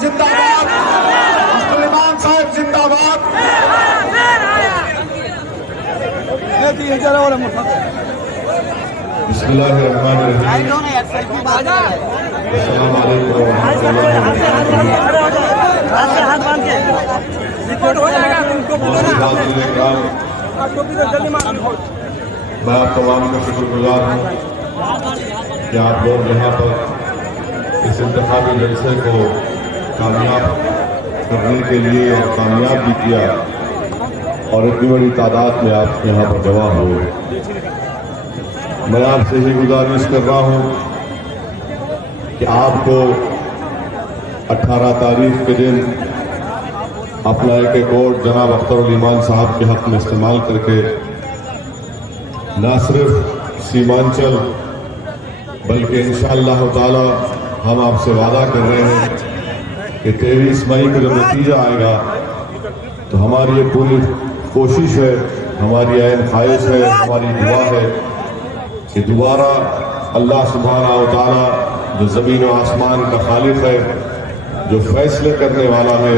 जिंदाबाद, मुसलमान साहब जिंदाबाद। बिस्मिल्लाहिर्रहमानिर्रहीम। अस्सलाम वालेकुम मैं आप तमाम का शुक्रगुजार हूँ कि आप लोग यहाँ पर इस इंतखाबी जलसे को कामयाब करने के लिए और कामयाब भी किया और इतनी बड़ी तादाद में आप यहाँ पर जमा हुए। मैं आपसे ही गुजारिश कर रहा हूँ कि आपको 18 तारीख के दिन अपना एक वोट जनाब अख्तरुल ईमान साहब के हक में इस्तेमाल करके न सिर्फ सीमांचल बल्कि इंशाअल्लाह ताला हम आपसे वादा कर रहे हैं कि 23 मई को जब नतीजा आएगा तो हमारी ये पूरी कोशिश है, हमारी ऐन ख्वाहिश है, हमारी दुआ है कि दोबारा अल्लाह सुब्हानहू व तआला जो ज़मीन और आसमान का खालिक है, जो फैसले करने वाला है,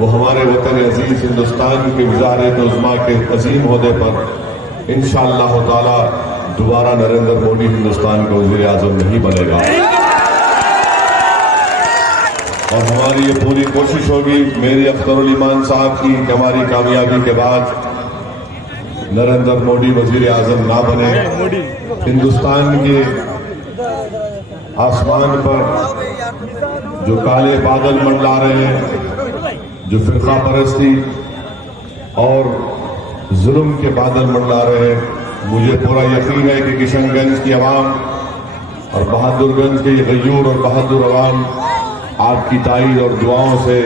वो हमारे वतन अजीज हिंदुस्तान के वज़ारत उज़्मा के अजीम होने पर इंशाअल्लाह ताला दोबारा नरेंद्र मोदी हिंदुस्तान का वज़ीर आज़म नहीं बनेगा। और हमारी ये पूरी कोशिश होगी मेरी अख्तरुल ईमान साहब की कि हमारी कामयाबी के बाद नरेंद्र मोदी वज़ीर आज़म ना बने, हिंदुस्तान के आसमान पर जो काले बादल मंडला रहे हैं, जो फिरका परस्ती और जुल्म के बादल मंडला रहे हैं, मुझे पूरा यकीन है कि किशनगंज की आवाम और बहादुरगंज के गयूर और बहादुर आवाम आपकी ताईद और दुआओं से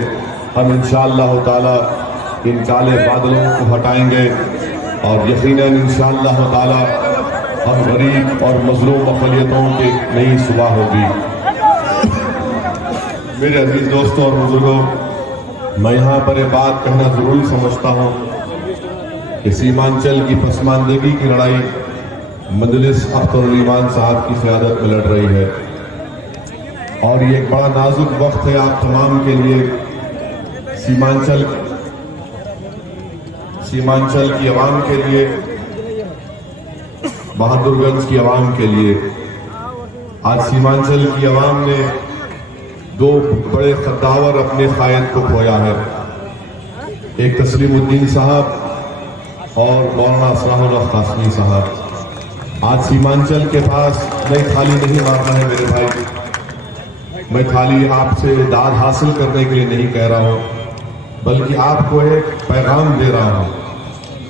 हम इंशाअल्लाह ताला इन काले बादलों को हटाएंगे और यकीनन इंशाअल्लाह ताला हम गरीब और मजलूम अक़लियतों की नई सुबह होगी। मेरे अजीज दोस्तों और बुजुर्गों, मैं यहाँ पर एक बात कहना जरूरी समझता हूँ कि सीमांचल की पसमानदगी की लड़ाई मजलिस अख्तरुल ईमान साहब की क़यादत में लड़ रही है और ये एक बड़ा नाजुक वक्त है आप तमाम के लिए। सीमांचल की आवाम के लिए, बहादुरगंज की आवाम के लिए। आज सीमांचल की आवाम ने दो बड़े खद्दावर अपने कायद को खोया है, एक तस्लीमुद्दीन साहब और मौलाना असराहुल्लाह कासमी साहब। आज सीमांचल के पास मैं थाली नहीं मारना है मेरे भाई, मैं खाली आपसे दाद हासिल करने के लिए नहीं कह रहा हूँ, बल्कि आपको एक पैगाम दे रहा हूँ,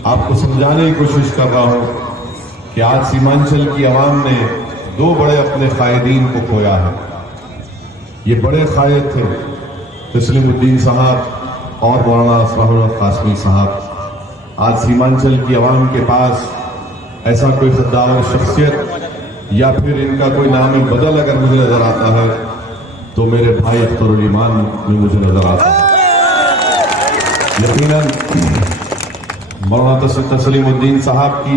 आपको समझाने की कोशिश कर रहा हूँ कि आज सीमांचल की आवाम ने दो बड़े अपने कायदीन को खोया है। ये बड़े कायद थे तस्लीमुद्दीन साहब और मौलाना असराहुल्लाह कासमी साहब। आज सीमांचल की आवाम के पास ऐसा कोई खद्दावर शख्सियत या फिर इनका कोई नाम बदल अगर मुझे नजर आता है तो मेरे भाई अख्तरुल ईमान में मुझे नजर आता है। यकीनन मौलाना तस्लीमुद्दीन साहब की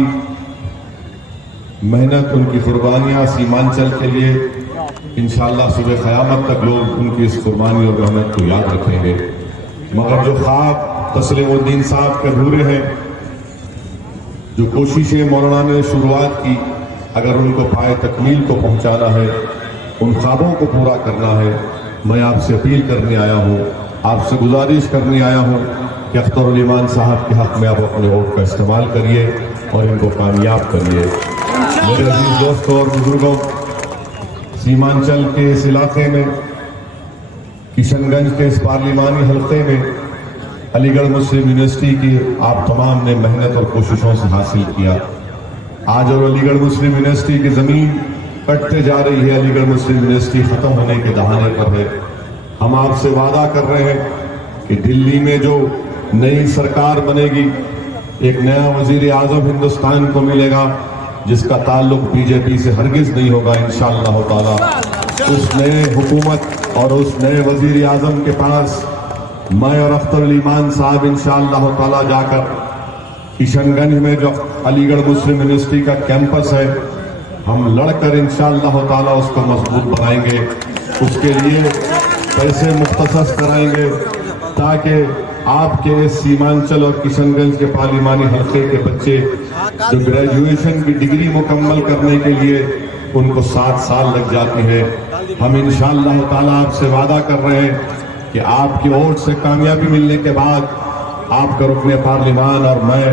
मेहनत, उनकी कुर्बानियाँ सीमांचल के लिए इंशाअल्लाह सुबह क़यामत तक लोग उनकी इस कुर्बानी और मेहनत को याद रखेंगे। मगर जो ख्वाब तस्लीमुद्दीन साहब के अधूरे हैं, जो कोशिशें मौलाना ने शुरुआत की, अगर उनको पाए तकमील को पहुँचाना है, उन ख्वाबों को पूरा करना है, मैं आपसे अपील करने आया हूँ, आपसे गुजारिश करने आया हूँ कि अख्तरुल ईमान साहब के हक में आप अपने वोट का इस्तेमाल करिए और इनको कामयाब करिए। मेरे अजीज दोस्तों और बुजुर्गों, सीमांचल के इस इलाके में, किशनगंज के इस पार्लिमानी हल्के में अलीगढ़ मुस्लिम यूनिवर्सिटी की आप तमाम ने मेहनत और कोशिशों से हासिल किया। आज और अलीगढ़ मुस्लिम यूनिवर्सिटी की ज़मीन कटते जा रही है, अलीगढ़ मुस्लिम यूनिवर्सिटी खत्म होने के दहाने पर है। हम आपसे वादा कर रहे हैं कि दिल्ली में जो नई सरकार बनेगी, एक नया वजीर आजम हिंदुस्तान को मिलेगा जिसका ताल्लुक बीजेपी से हरगिज नहीं होगा इंशाअल्लाह ताला। उस नए हुकूमत और उस नए वजीर आजम के पास मैं और अख्तरुल ईमान साहब इंशाअल्लाह ताला जाकर किशनगंज में जो अलीगढ़ मुस्लिम यूनिवर्सिटी का कैंपस है, हम लड़कर इंशाअल्लाह ताला उसको मजबूत बनाएंगे। उसके लिए पैसे मुख्तसस कराएंगे ताकि आपके इस सीमांचल और किशनगंज के पार्लिमानी हल्के के बच्चे जो ग्रेजुएशन की डिग्री मुकम्मल करने के लिए उनको 7 साल लग जाते हैं। हम इंशाअल्लाह ताला आपसे वादा कर रहे हैं कि आपके वोट से कामयाबी मिलने के बाद आपका रुकने पार्लिमान और मैं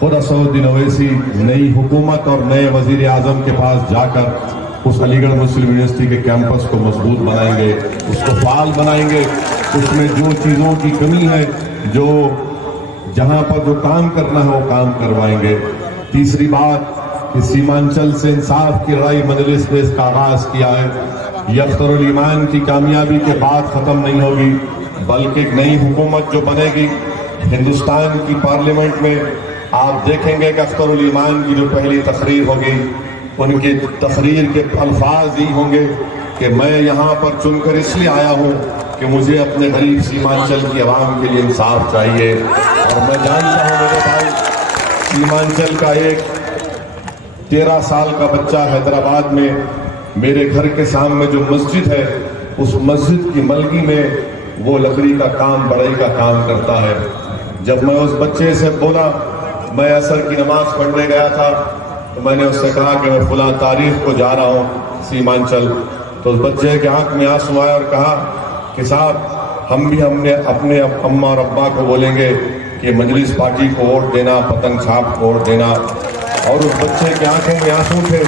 खुद असदुद्दीन ओवैसी नई हुकूमत और नए वजीर आजम के पास जाकर उस अलीगढ़ मुस्लिम यूनिवर्सिटी के कैंपस को मजबूत बनाएंगे, उसको फाल बनाएंगे, उसमें जो चीज़ों की कमी है, जो जहां पर जो काम करना है वो काम करवाएंगे। तीसरी बात कि सीमांचल से इंसाफ की लड़ाई मजलिस ने इसका आगाज किया है। ये अख्तरुल ईमान की कामयाबी के बाद ख़त्म नहीं होगी, बल्कि एक नई हुकूमत जो बनेगी हिंदुस्तान की पार्लियामेंट में, आप देखेंगे कि अख्तरुल ईमान की जो पहली तकरीर होगी उनकी तकरीर के अल्फाज ही होंगे कि मैं यहाँ पर चुनकर इसलिए आया हूँ कि मुझे अपने गरीब सीमांचल की आवाम के लिए इंसाफ चाहिए। और मैं जानता हूँ मेरे भाई, सीमांचल का एक 13 साल का बच्चा हैदराबाद में मेरे घर के सामने जो मस्जिद है, उस मस्जिद की मलगी में वो लकड़ी का काम, बढ़ई का काम करता है। जब मैं उस बच्चे से बोला, मैं असर की नमाज पढ़ने गया था, तो मैंने उससे कहा कि मैं फला तारीख को जा रहा हूँ सीमांचल, तो उस बच्चे के आंख में आंसू आया और कहा कि साहब हमने अपने अम्मा और अब्बा को बोलेंगे कि मजलिस पार्टी को वोट देना, पतंग छाप को वोट देना। और उस बच्चे के आंखों में आंसू थे।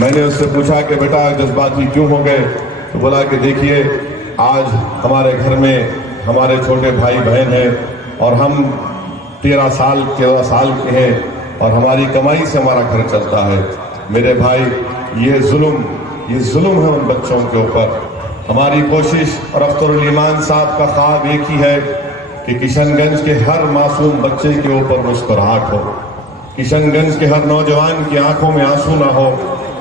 मैंने उससे पूछा कि बेटा जज्बाती क्यों हो गए, तो बोला कि देखिए आज हमारे घर में हमारे छोटे भाई बहन हैं और हम 13 साल के हैं और हमारी कमाई से हमारा घर चलता है। मेरे भाई ये जुल्म है उन बच्चों के ऊपर। हमारी कोशिश और अख्तरुल ईमान साहब का ख्वाब एक ही है कि किशनगंज के हर मासूम बच्चे के ऊपर मुस्कुराहट हो, किशनगंज के हर नौजवान की आंखों में आंसू ना हो,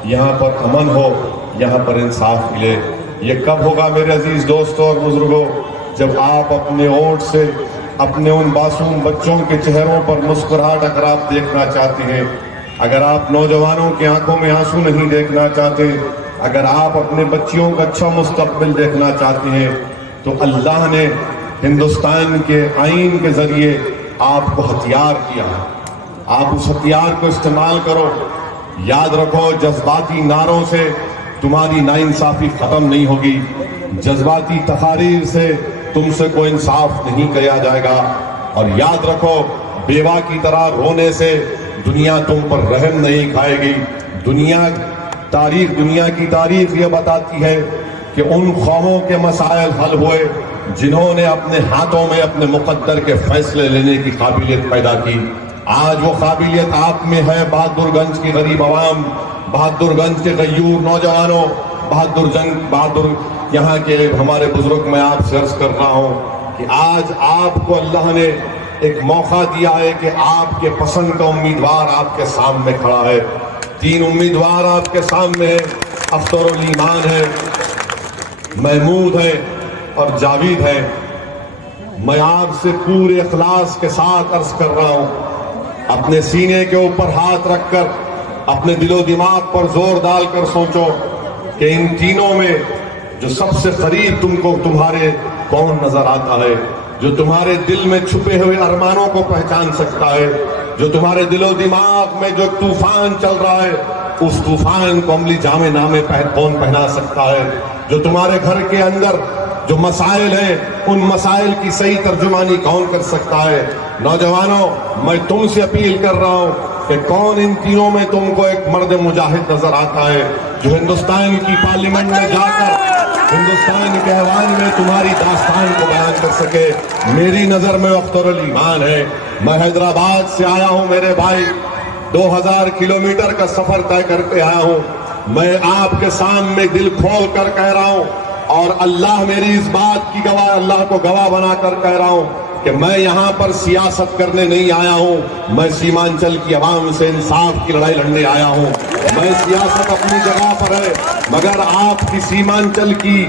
यहाँ पर अमन हो, यहाँ पर इंसाफ मिले। ये कब होगा मेरे अजीज दोस्तों और बुजुर्गों, जब आप अपने वोट से अपने उन मासूम बच्चों के चेहरों पर मुस्कुराहट अगर आप देखना चाहते हैं, अगर आप नौजवानों की आंखों में आंसू नहीं देखना चाहते, अगर आप अपने बच्चियों का अच्छा मुस्तकबिल देखना चाहते हैं, तो अल्लाह ने हिंदुस्तान के आईन के जरिए आपको हथियार किया है। आप उस हथियार को इस्तेमाल करो। याद रखो, जज्बाती नारों से तुम्हारी नाइंसाफी खत्म नहीं होगी, जज्बाती तकारीर से तुमसे कोई इंसाफ नहीं किया जाएगा। और याद रखो, बेवा की तरह रोने से दुनिया तुम पर रहम नहीं खाएगी। दुनिया की तारीख ये बताती है कि उन कौमों के मसाइल हल हुए जिन्होंने अपने हाथों में अपने मुकद्दर के फैसले लेने की काबिलियत पैदा की। आज वो काबिलियत आप में है। बहादुरगंज की गरीब आवाम, बहादुरगंज के गयूर नौजवानों, बहादुर यहाँ के हमारे बुजुर्ग, मैं आपसे अर्ज कर रहा हूँ कि आज आपको अल्लाह ने एक मौका दिया है कि आपके पसंद का उम्मीदवार आपके सामने खड़ा है। 3 उम्मीदवार आपके सामने है, अख्तरुल ईमान है, महमूद है और जावेद है। मैं आपसे पूरे इखलास के साथ अर्ज कर रहा हूँ, अपने सीने के ऊपर हाथ रखकर अपने दिलो दिमाग पर जोर डालकर सोचो कि इन तीनों में जो सबसे करीब तुमको तुम्हारे कौन नजर आता है, जो तुम्हारे दिल में छुपे हुए अरमानों को पहचान सकता है, जो तुम्हारे दिलो दिमाग में जो तूफान चल रहा है उस तूफान को अमली जामे नामे कौन पहना सकता है, जो तुम्हारे घर के अंदर जो मसाइल हैं उन मसाइल की सही तर्जुमानी कौन कर सकता है। नौजवानों, मैं तुमसे अपील कर रहा हूँ कि कौन इन तीनों में तुमको एक मर्द मुजाहिद नजर आता है जो हिंदुस्तान की पार्लियामेंट में जाकर हिंदुस्तान के ऐवान में तुम्हारी दास्तान को बयान कर सके। मेरी नजर में अख्तरुल ईमान है। मैं हैदराबाद से आया हूँ मेरे भाई, 2000 किलोमीटर का सफर तय करके आया हूँ। मैं आपके सामने दिल खोल कर कह रहा हूँ और अल्लाह मेरी इस बात की गवाह, अल्लाह को गवाह बनाकर कह रहा हूँ कि मैं यहाँ पर सियासत करने नहीं आया हूँ। मैं सीमांचल की आवाम से इंसाफ की लड़ाई लड़ने आया हूँ। मैं सियासत अपनी जगह पर है, मगर आपकी सीमांचल की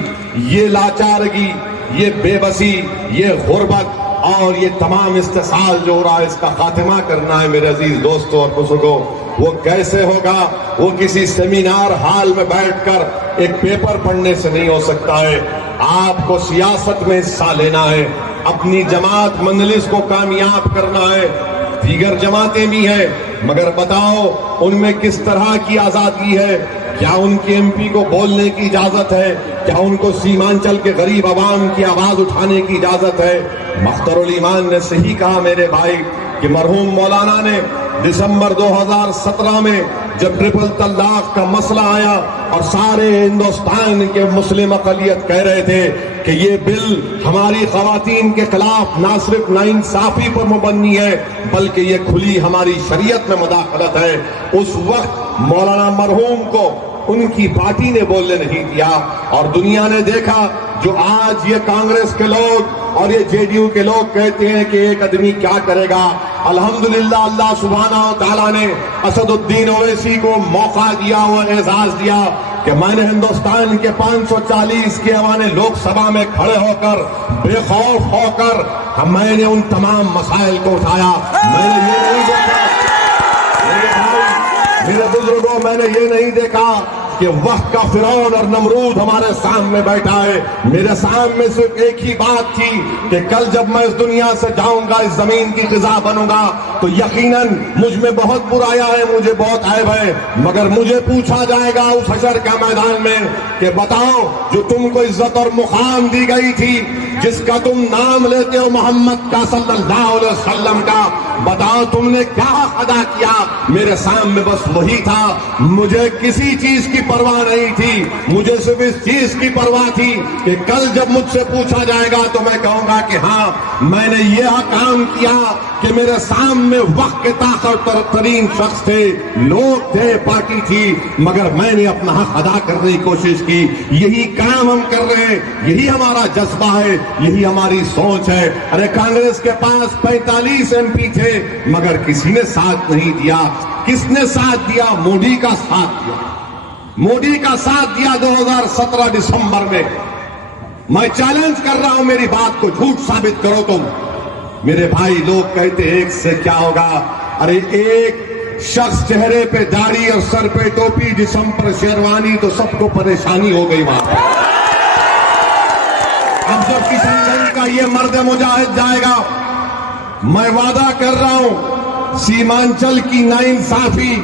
ये लाचारगी, ये बेबसी, ये गुर्बत और ये तमाम इस्तेसाल जो हो रहा है, इसका खात्मा करना है मेरे अजीज दोस्तों और बुजुर्गों। वो कैसे होगा? वो किसी सेमिनार हॉल में बैठकर एक पेपर पढ़ने से नहीं हो सकता है। آپ کو سیاست میں حصہ لینا ہے، اپنی جماعت مجلس کو کامیاب کرنا ہے، دیگر جماعتیں بھی ہیں، مگر بتاؤ ان میں کس طرح کی آزادی ہے؟ کیا ان کے ایم پی کو بولنے کی اجازت ہے؟ کیا ان کو سیمانچل کے غریب عوام کی آواز اٹھانے کی اجازت ہے؟ مختار الایمان نے صحیح کہا میرے بھائی کہ مرحوم مولانا نے دسمبر 2017 میں جب ٹرپل طلاق کا مسئلہ آیا اور سارے ہندوستان کے مسلم اقلیت کہہ رہے تھے کہ یہ بل ہماری خواتین کے خلاف نہ صرف ناانصافی پر مبنی ہے بلکہ یہ کھلی ہماری شریعت میں مداخلت ہے، اس وقت مولانا مرحوم کو ان کی پارٹی نے بولنے نہیں دیا، اور دنیا نے دیکھا جو آج یہ کانگریس کے لوگ اور یہ جے ڈی یو کے لوگ کہتے ہیں کہ ایک آدمی کیا کرے گا، الحمدللہ اللہ سبحانہ و تعالیٰ نے اسد الدین اویسی کو موقع دیا اور اعزاز دیا کہ میں نے ہندوستان کے 540 کے ایوان لوک سبھا میں کھڑے ہو کر بے خوف ہو کر میں نے ان تمام مسائل کو اٹھایا۔ میں نے یہ نہیں دیکھا میرے بزرگوں، میں نے یہ نہیں دیکھا کہ وقت کا فرعون اور نمرود ہمارے سامنے بیٹھا ہے۔ میرے سامنے صرف ایک ہی بات تھی کہ کل جب میں اس دنیا سے جاؤں گا، اس زمین کی غذا بنوں گا تو یقیناً مجھ میں بہت برایا ہے، مجھے بہت عیب ہے، مگر مجھے پوچھا جائے گا اس حشر کا میدان میں کہ بتاؤ جو تم کو عزت اور مقام دی گئی تھی، جس کا تم نام لیتے ہو محمد کا صلی اللہ علیہ وسلم کا، بتاؤ تم نے کیا حق ادا کیا؟ میرے سامنے بس وہی تھا، مجھے کسی چیز کی پرواہ نہیں تھی، مجھے صرف اس چیز کی پرواہ تھی کہ کل جب مجھ سے پوچھا جائے گا تو میں کہوں گا کہ ہاں میں نے یہ کام کیا کہ میرے سامنے وقت کے طاقتور ترین شخص تھے، لوگ تھے، پارٹی تھی، مگر میں نے اپنا حق ادا کرنے کی کوشش کی۔ یہی کام ہم کر رہے ہیں، یہی ہمارا جذبہ ہے، یہی ہماری سوچ ہے۔ ارے کانگریس کے پاس 45 ایم پی تھے مگر کسی نے ساتھ نہیں دیا۔ کس نے ساتھ دیا؟ مودی کا ساتھ دیا، مودی کا ساتھ دیا 2017 دسمبر میں۔ میں چیلنج کر رہا ہوں، میری بات کو جھوٹ ثابت کرو تم۔ میرے بھائی لوگ کہتے ایک سے کیا ہوگا؟ ارے ایک شخص چہرے پہ داڑھی اور سر پہ ٹوپی، جسم پر شیروانی، تو سب کو پریشانی ہو گئی وہاں پہ۔ اب جب کشن گنج کا یہ مرد مجاہد جائے گا، میں وعدہ کر رہا ہوں سیمانچل کی ناانصافی،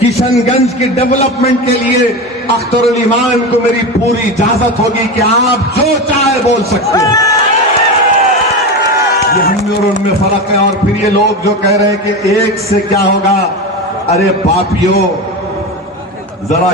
کشن گنج کی ڈیولپمنٹ کے لیے اختر الایمان کو میری پوری اجازت ہوگی کہ آپ جو چاہے بول سکتے ہیں۔ یہ ہم میں اور ان میں فرق ہے۔ اور پھر یہ لوگ جو کہہ رہے ہیں کہ ایک سے کیا ہوگا، ارے باپیو ذرا